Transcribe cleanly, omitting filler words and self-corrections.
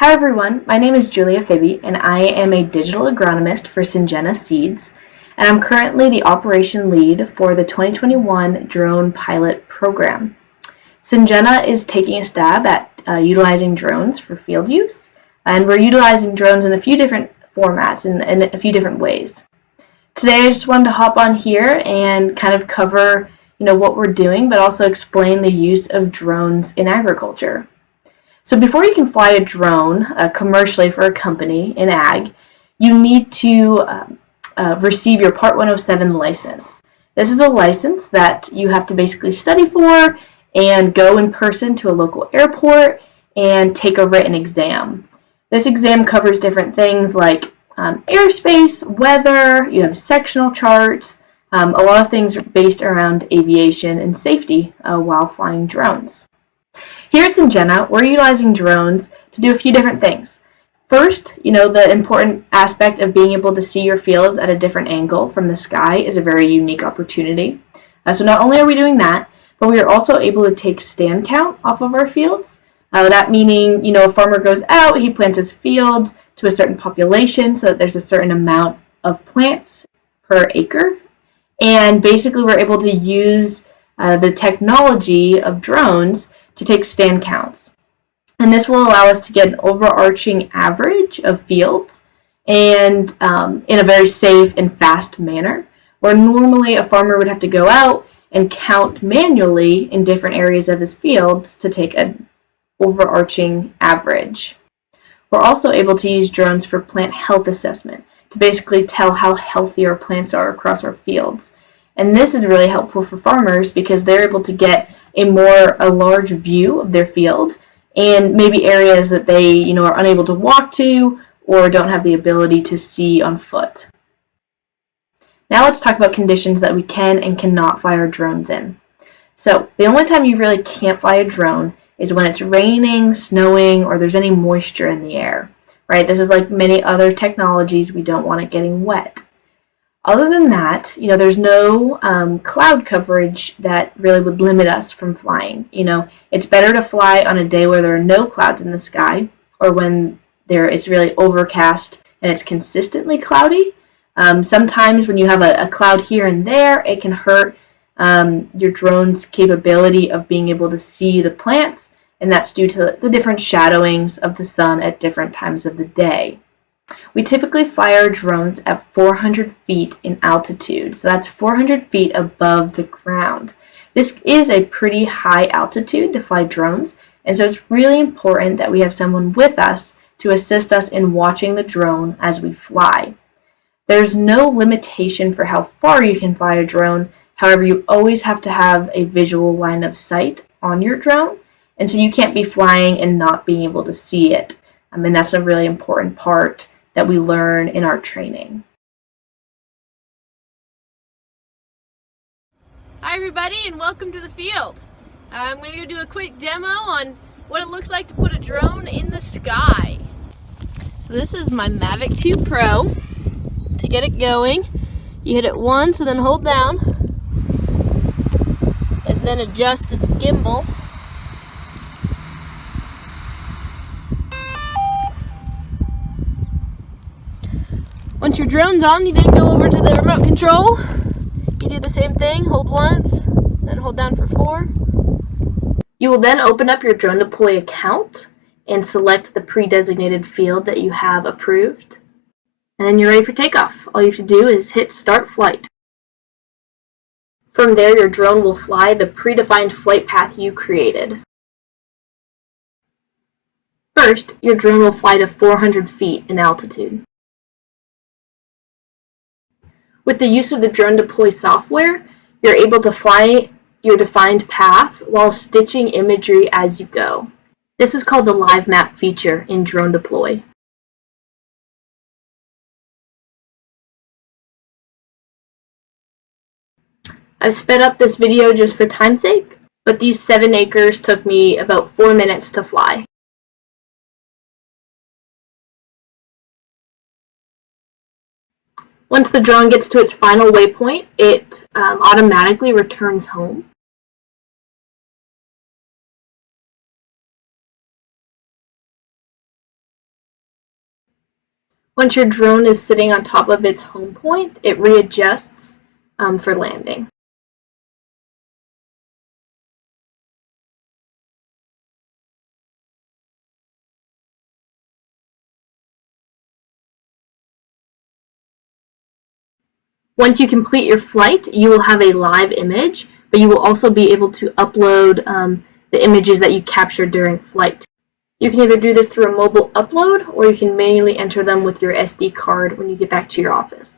Hi everyone, my name is Julia Fibby and I am a digital agronomist for Syngenta Seeds, and I'm currently the operation lead for the 2021 drone pilot program. Syngenta is taking a stab at utilizing drones for field use, and we're utilizing drones in a few different formats and in a few different ways. Today I just wanted to hop on here and kind of cover what we're doing, but also explain the use of drones in agriculture. So before you can fly a drone commercially for a company in ag, you need to receive your Part 107 license. This is a license that you have to basically study for and go in person to a local airport and take a written exam. This exam covers different things like airspace, weather, you have sectional charts, a lot of things based around aviation and safety while flying drones. Here at Syngenta, we're utilizing drones to do a few different things. First, the important aspect of being able to see your fields at a different angle from the sky is a very unique opportunity. So not only are we doing that, but we are also able to take stand count off of our fields. That meaning, a farmer goes out, he plants his fields to a certain population so that there's a certain amount of plants per acre. And basically we're able to use the technology of drones to take stand counts. And this will allow us to get an overarching average of fields and in a very safe and fast manner, where normally a farmer would have to go out and count manually in different areas of his fields to take an overarching average. We're also able to use drones for plant health assessment to basically tell how healthy our plants are across our fields. And this is really helpful for farmers because they're able to get a large view of their field and maybe areas that they are unable to walk to or don't have the ability to see on foot. Now let's talk about conditions that we can and cannot fly our drones in. So the only time you really can't fly a drone is when it's raining, snowing, or there's any moisture in the air, right? This is like many other technologies, we don't want it getting wet. Other than that, there's no cloud coverage that really would limit us from flying. It's better to fly on a day where there are no clouds in the sky or when it's really overcast and it's consistently cloudy. Sometimes when you have a cloud here and there, it can hurt your drone's capability of being able to see the plants, and that's due to the different shadowings of the sun at different times of the day. We typically fly our drones at 400 feet in altitude, so that's 400 feet above the ground. This is a pretty high altitude to fly drones, and so it's really important that we have someone with us to assist us in watching the drone as we fly. There's no limitation for how far you can fly a drone, however, you always have to have a visual line of sight on your drone, and so you can't be flying and not being able to see it. And that's a really important part that we learn in our training. Hi everybody and welcome to the field. I'm going to do a quick demo on what it looks like to put a drone in the sky. So this is my Mavic 2 Pro. To get it going, you hit it once and then hold down. It then adjusts its gimbal. Once your drone's on, you then go over to the remote control. You do the same thing, hold once, then hold down for 4. You will then open up your drone deploy account and select the pre-designated field that you have approved. And then you're ready for takeoff. All you have to do is hit start flight. From there, your drone will fly the predefined flight path you created. First, your drone will fly to 400 feet in altitude. With the use of the drone deploy software, you're able to fly your defined path while stitching imagery as you go. This is called the live map feature in drone deploy. I've sped up this video just for time's sake, but these 7 acres took me about 4 minutes to fly. Once the drone gets to its final waypoint, it automatically returns home. Once your drone is sitting on top of its home point, it readjusts for landing. Once you complete your flight, you will have a live image, but you will also be able to upload the images that you captured during flight. You can either do this through a mobile upload, or you can manually enter them with your SD card when you get back to your office.